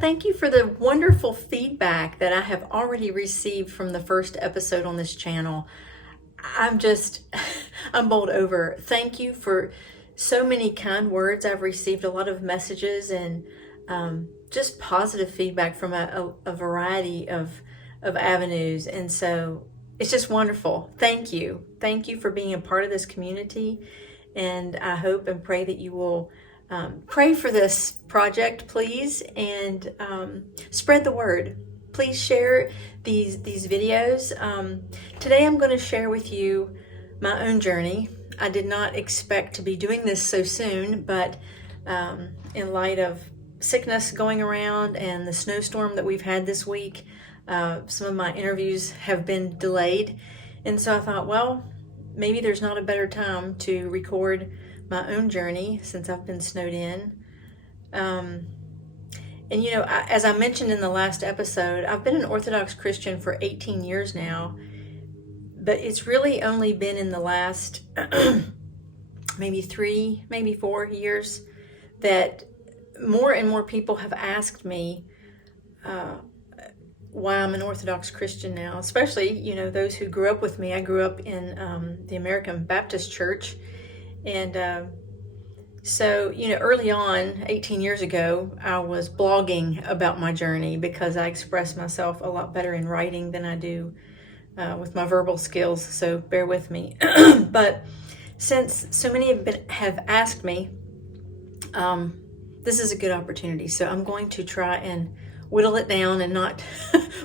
thank you for the wonderful feedback that I have already received from the first episode on this channel. I'm bowled over. Thank you for so many kind words. I've received a lot of messages and just positive feedback from a variety of avenues. And so it's just wonderful. Thank you. Thank you for being a part of this community. And I hope and pray that you will pray for this project, please, and spread the word. Please share these videos. Today I'm going to share with you my own journey. I did not expect to be doing this so soon, but in light of sickness going around and the snowstorm that we've had this week, some of my interviews have been delayed. And so I thought, well, maybe there's not a better time to record my own journey since I've been snowed in. And you know, as I mentioned in the last episode, I've been an Orthodox Christian for 18 years now, but it's really only been in the last maybe 3, maybe 4 years that more and more people have asked me why I'm an Orthodox Christian now, especially, you know, those who grew up with me. I grew up in the American Baptist Church. And so, you know, early on, 18 years ago, I was blogging about my journey because I express myself a lot better in writing than I do with my verbal skills. So bear with me. But since so many have asked me, this is a good opportunity. So I'm going to try and whittle it down and not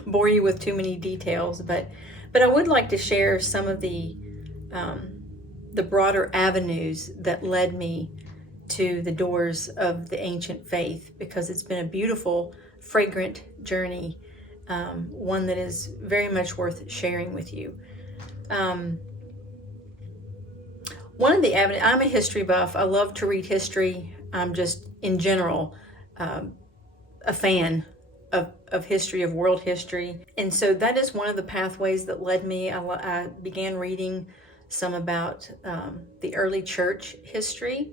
bore you with too many details. But I would like to share some of the broader avenues that led me to the doors of the ancient faith, because it's been a beautiful, fragrant journey, one that is very much worth sharing with you. One of the avenues, I'm a history buff. I love to read history. I'm just, in general, a fan of history, of world history. And so that is one of the pathways that led me. I began reading some about the early church history.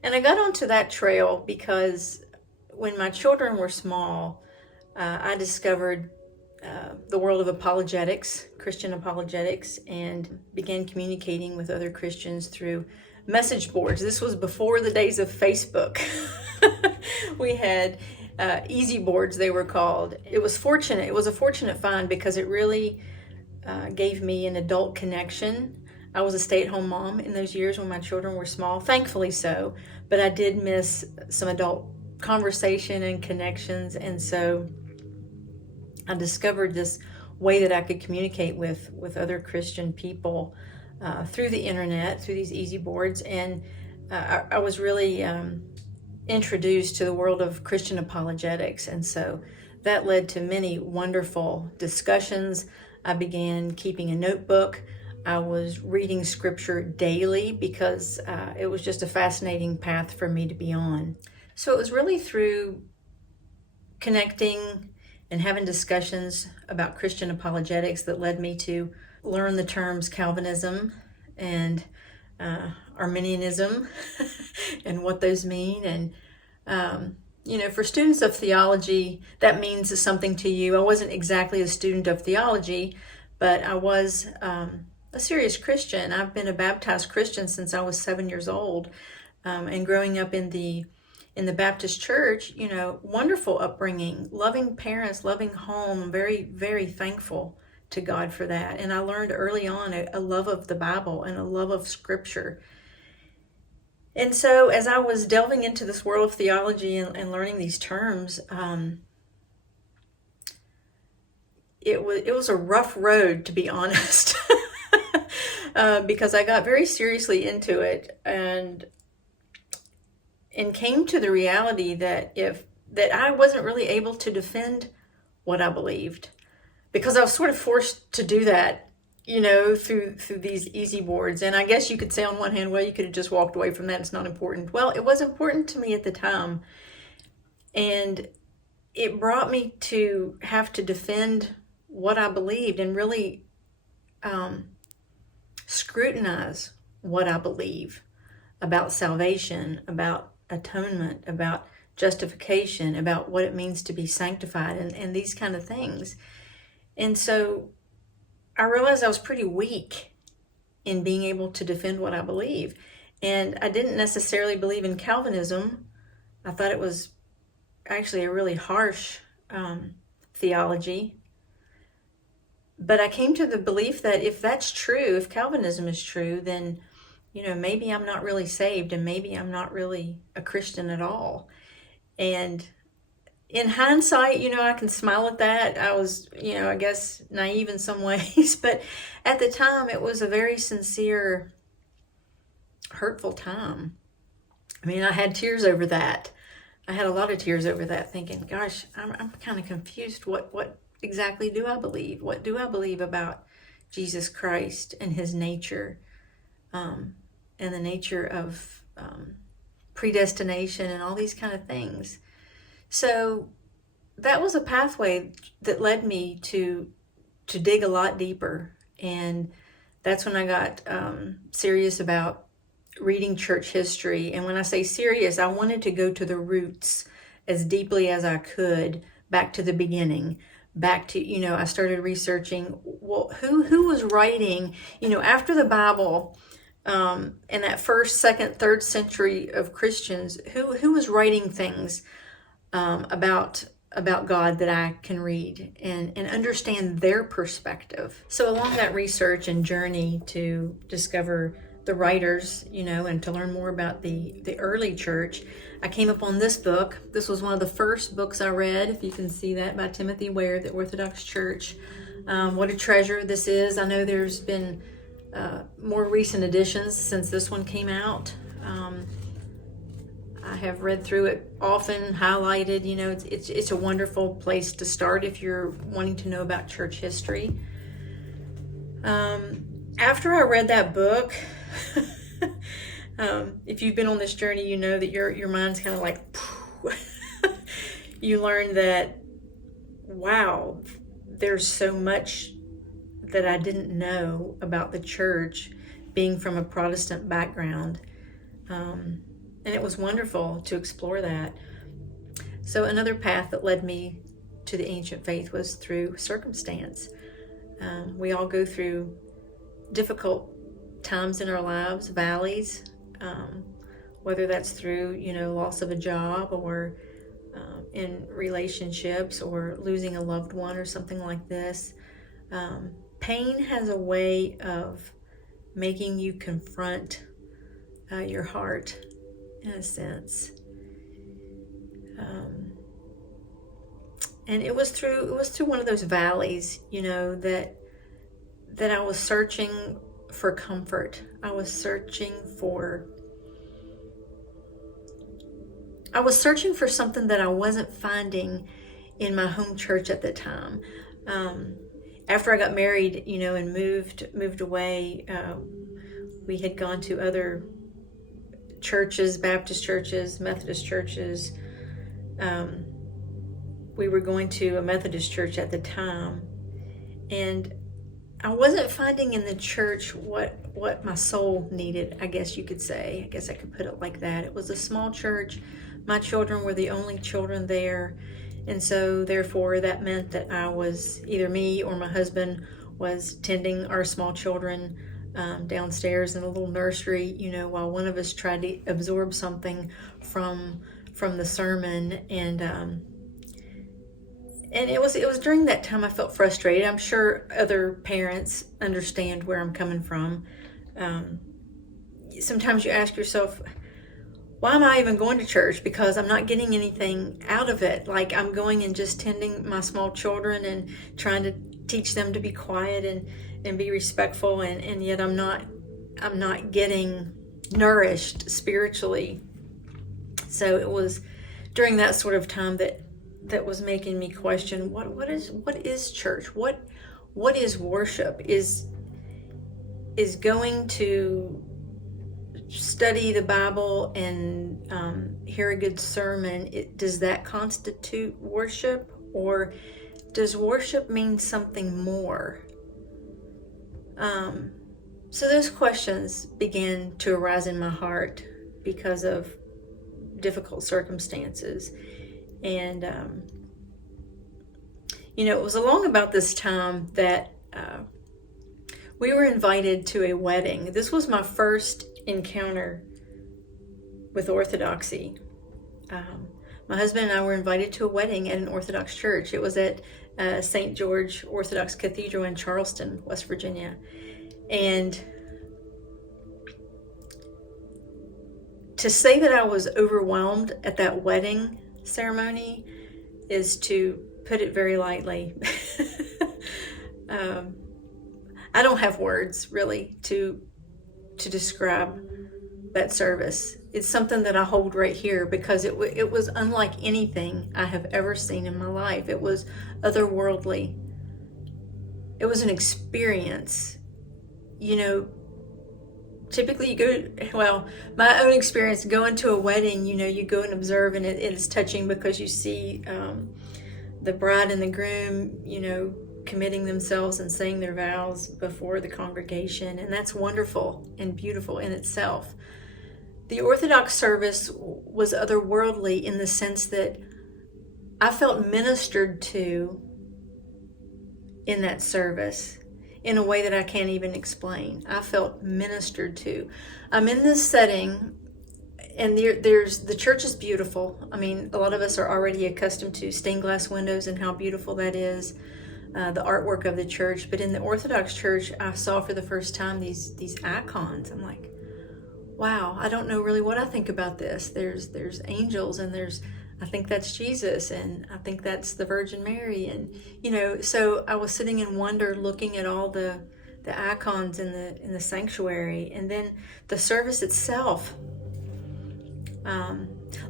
And I got onto that trail because when my children were small, I discovered the world of apologetics, Christian apologetics, and began communicating with other Christians through message boards. This was before the days of Facebook. We had easy boards, they were called. It was fortunate. It was a fortunate find because it really gave me an adult connection. I was a stay-at-home mom in those years when my children were small, thankfully so, but I did miss some adult conversation and connections, and so I discovered this way that I could communicate with other Christian people through the internet, through these easy boards, and I was really introduced to the world of Christian apologetics, and so that led to many wonderful discussions. I began keeping a notebook. I was reading scripture daily because it was just a fascinating path for me to be on. So it was really through connecting and having discussions about Christian apologetics that led me to learn the terms Calvinism and Arminianism and what those mean. And you know, for students of theology, that means something to you. I wasn't exactly a student of theology, but I was a serious Christian. I've been a baptized Christian since I was 7 years old, and growing up in the Baptist church, you know, wonderful upbringing, loving parents, loving home. I'm very, very thankful to God for that. And I learned early on a love of the Bible and a love of Scripture. And so as I was delving into this world of theology and learning these terms, it was a rough road, to be honest. Because I got very seriously into it and came to the reality that I wasn't really able to defend what I believed, because I was sort of forced to do that, you know, through these easy boards. And I guess you could say on one hand, well, you could have just walked away from that. It's not important. Well, it was important to me at the time. And it brought me to have to defend what I believed and really scrutinize what I believe about salvation, about atonement, about justification, about what it means to be sanctified, and these kind of things. And so I realized I was pretty weak in being able to defend what I believe. And I didn't necessarily believe in Calvinism. I thought it was actually a really harsh theology. But I came to the belief that if that's true, if Calvinism is true, then, maybe I'm not really saved, and maybe I'm not really a Christian at all. And in hindsight, I can smile at that. I was, I guess naive in some ways, but at the time it was a very sincere, hurtful time. I mean, I had tears over that. I had a lot of tears over that, thinking, gosh, I'm kind of confused. What exactly do I believe? What do I believe about Jesus Christ and his nature, and the nature of predestination and all these kind of things? So that was a pathway that led me to dig a lot deeper. And that's when I got serious about reading church history. And when I say serious, I wanted to go to the roots as deeply as I could, back to the beginning, back to, I started researching, well, who was writing, after the Bible, in that first, second, third century of Christians, who was writing things about God that I can read and understand their perspective. So along that research and journey to discover the writers, and to learn more about the early church, I came upon this book. This was one of the first books I read, if you can see that, by Timothy Ware, The Orthodox Church. What a treasure this is. I know there's been more recent editions since this one came out. I have read through it often, highlighted. It's a wonderful place to start if you're wanting to know about church history. After I read that book, if you've been on this journey, you know that your mind's kind of like, you learn that, wow, there's so much that I didn't know about the church, being from a Protestant background. And it was wonderful to explore that. So another path that led me to the ancient faith was through circumstance. We all go through difficult times in our lives, valleys, whether that's through, loss of a job, or in relationships, or losing a loved one, or something like this. Pain has a way of making you confront your heart, in a sense. And it was through one of those valleys, that I was searching for comfort. I was searching for something that I wasn't finding in my home church at the time. After I got married, and moved away, we had gone to other churches, Baptist churches, Methodist churches. We were going to a Methodist church at the time, and I wasn't finding in the church what my soul needed, I guess you could say. I guess I could put it like that. It was a small church. My children were the only children there. And so therefore that meant that I was, either me or my husband was tending our small children downstairs in a little nursery, while one of us tried to absorb something from the sermon. And it was during that time I felt frustrated. I'm sure other parents understand where I'm coming from. Sometimes you ask yourself, why am I even going to church? Because I'm not getting anything out of it. Like, I'm going and just tending my small children and trying to teach them to be quiet and be respectful, and yet I'm not getting nourished spiritually. So it was during that sort of time that was making me question what is church? What is worship? Is going to study the Bible and hear a good sermon, does that constitute worship, or does worship mean something more? So those questions began to arise in my heart because of difficult circumstances. And, it was along about this time that we were invited to a wedding. This was my first encounter with Orthodoxy. My husband and I were invited to a wedding at an Orthodox church. It was at St. George Orthodox Cathedral in Charleston, West Virginia. And to say that I was overwhelmed at that wedding ceremony is to put it very lightly. I don't have words really to describe that service. It's something that I hold right here because it was unlike anything I have ever seen in my life. It was otherworldly. It was an experience. Typically my own experience going to a wedding, you go and observe, and it is touching because you see the bride and the groom, committing themselves and saying their vows before the congregation, and that's wonderful and beautiful in itself. The Orthodox service was otherworldly in the sense that I felt ministered to in that service in a way that I can't even explain. I felt ministered to. I'm in this setting, and the church is beautiful. I mean, a lot of us are already accustomed to stained glass windows and how beautiful that is, the artwork of the church. But in the Orthodox Church, I saw for the first time these icons. I'm like, wow, I don't know really what I think about this. There's angels, and I think that's Jesus, and I think that's the Virgin Mary, and so I was sitting in wonder, looking at all the icons in the sanctuary, and then the service itself.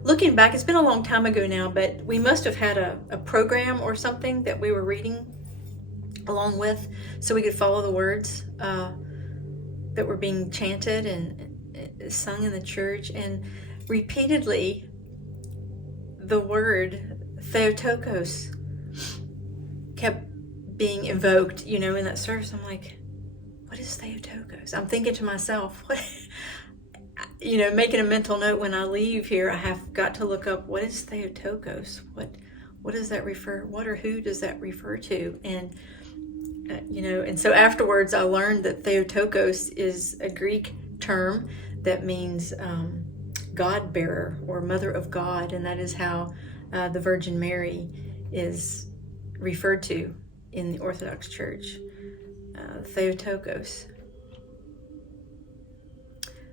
Looking back, it's been a long time ago now, but we must have had a program or something that we were reading along with, so we could follow the words that were being chanted and sung in the church, and repeatedly the word Theotokos kept being invoked, in that service. I'm like, what is Theotokos? I'm thinking to myself, what, making a mental note when I leave here, I have got to look up, what is Theotokos? What does that refer, what or who does that refer to? And, and so afterwards I learned that Theotokos is a Greek term that means God bearer or mother of God, and that is how the Virgin Mary is referred to in the Orthodox Church, Theotokos.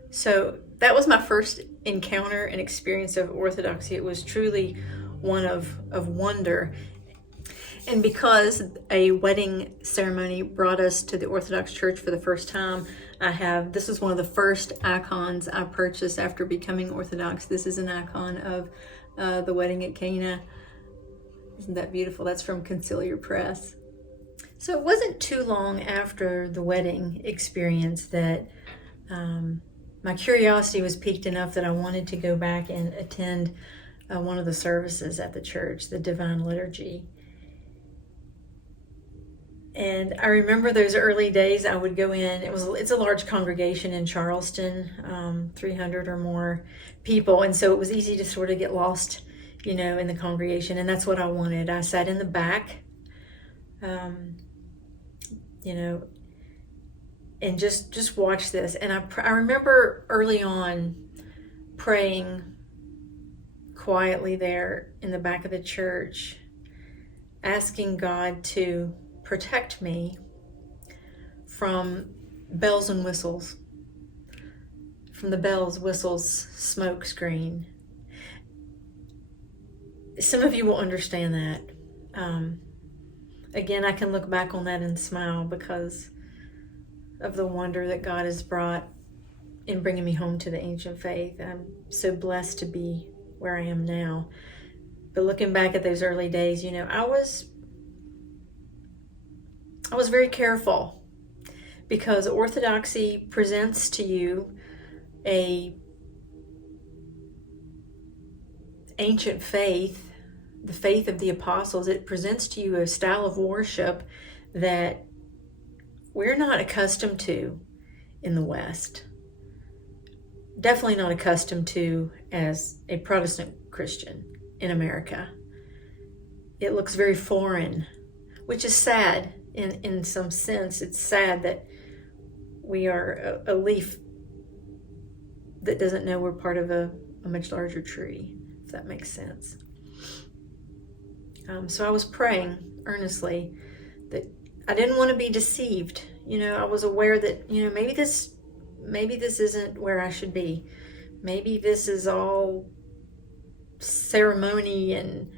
So that was my first encounter and experience of Orthodoxy. It was truly one of wonder. And because a wedding ceremony brought us to the Orthodox Church for the first time, this is one of the first icons I purchased after becoming Orthodox. This is an icon of the wedding at Cana. Isn't that beautiful? That's from Conciliar Press. So it wasn't too long after the wedding experience that my curiosity was piqued enough that I wanted to go back and attend one of the services at the church, the Divine Liturgy. And I remember those early days I would go in. It's a large congregation in Charleston, 300 or more people. And so it was easy to sort of get lost, in the congregation. And that's what I wanted. I sat in the back, and just watch this. And I remember early on praying quietly there in the back of the church, asking God to protect me from bells and whistles, from the bells, whistles, smoke screen. Some of you will understand that. Again, I can look back on that and smile because of the wonder that God has brought in bringing me home to the ancient faith. I'm so blessed to be where I am now. But looking back at those early days, I was very careful because Orthodoxy presents to you a ancient faith, the faith of the apostles. It presents to you a style of worship that we're not accustomed to in the West. definitely not accustomed to as a Protestant Christian in America. It looks very foreign, which is sad in some sense. It's sad that we are a leaf that doesn't know we're part of a much larger tree, if that makes sense. So I was praying earnestly that I didn't want to be deceived. I was aware that, maybe this isn't where I should be. Maybe this is all ceremony and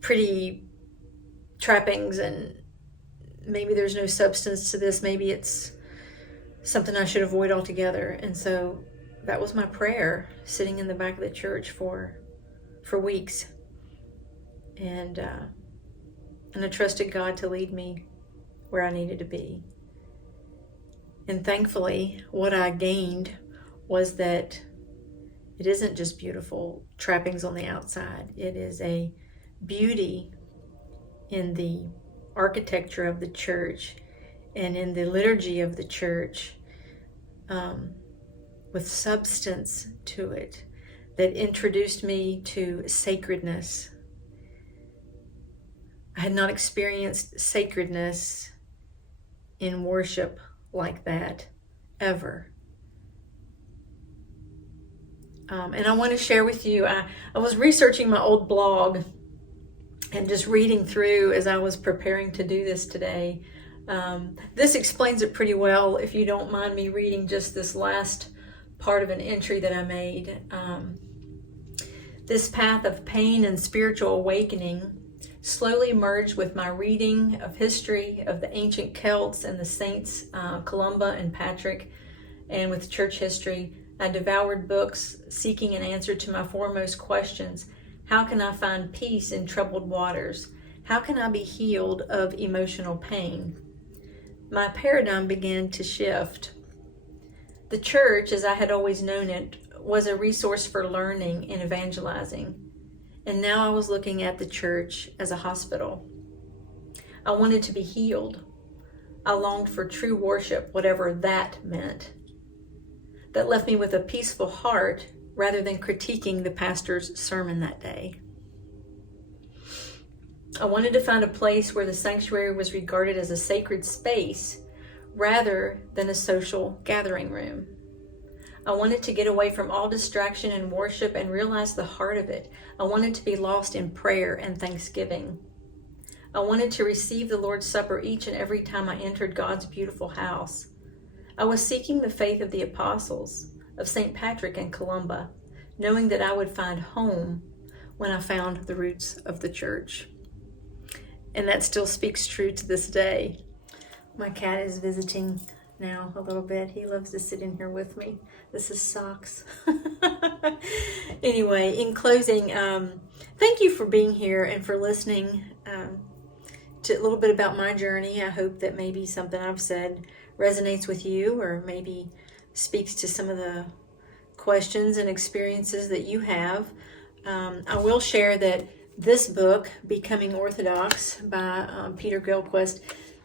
pretty trappings, and maybe there's no substance to this. Maybe it's something I should avoid altogether. And so that was my prayer, sitting in the back of the church for weeks. And I trusted God to lead me where I needed to be. And thankfully, what I gained was that it isn't just beautiful trappings on the outside. It is a beauty in the architecture of the church and in the liturgy of the church, with substance to it, that introduced me to sacredness. I had not experienced sacredness in worship like that ever. And I want to share with you, I was researching my old blog and just reading through as I was preparing to do this today. This explains it pretty well, if you don't mind me reading just this last part of an entry that I made. This path of pain and spiritual awakening slowly merged with my reading of history of the ancient Celts and the saints Columba and Patrick, and with church history. I devoured books seeking an answer to my foremost questions. How can I find peace in troubled waters? How can I be healed of emotional pain? My paradigm began to shift. The church, as I had always known it, was a resource for learning and evangelizing. And now I was looking at the church as a hospital. I wanted to be healed. I longed for true worship, whatever that meant. That left me with a peaceful heart rather than critiquing the pastor's sermon that day. I wanted to find a place where the sanctuary was regarded as a sacred space rather than a social gathering room. I wanted to get away from all distraction and worship and realize the heart of it. I wanted to be lost in prayer and thanksgiving. I wanted to receive the Lord's Supper each and every time I entered God's beautiful house. I was seeking the faith of the apostles, of St. Patrick and Columba, knowing that I would find home when I found the roots of the church. And that still speaks true to this day. My cat is visiting now a little bit. He loves to sit in here with me. This is Socks. Anyway, in closing, thank you for being here and for listening to a little bit about my journey. I hope that maybe something I've said resonates with you, or maybe speaks to some of the questions and experiences that you have. I will share that this book, Becoming Orthodox by Peter Gilquist,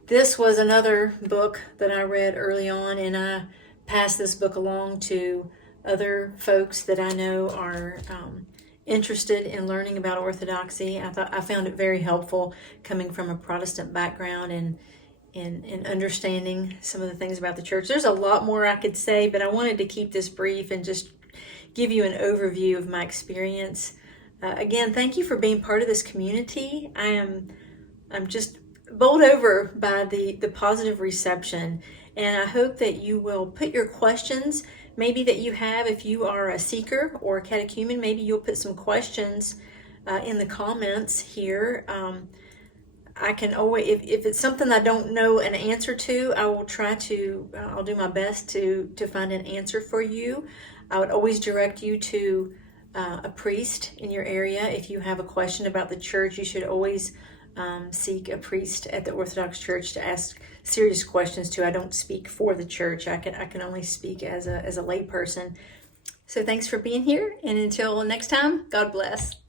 this was another book that I read early on, and I passed this book along to other folks that I know are interested in learning about Orthodoxy. I found it very helpful coming from a Protestant background and in understanding some of the things about the church. There's a lot more I could say, but I wanted to keep this brief and just give you an overview of my experience. Again, thank you for being part of this community. I'm just bowled over by the positive reception, and I hope that you will put your questions, maybe that you have, if you are a seeker or a catechumen, maybe you'll put some questions in the comments here. I can always, if it's something I don't know an answer to, I will try to, I'll do my best to find an answer for you. I would always direct you to a priest in your area. If you have a question about the church, you should always seek a priest at the Orthodox Church to ask serious questions to. I don't speak for the church. I can only speak as a lay person. So thanks for being here, and until next time, God bless.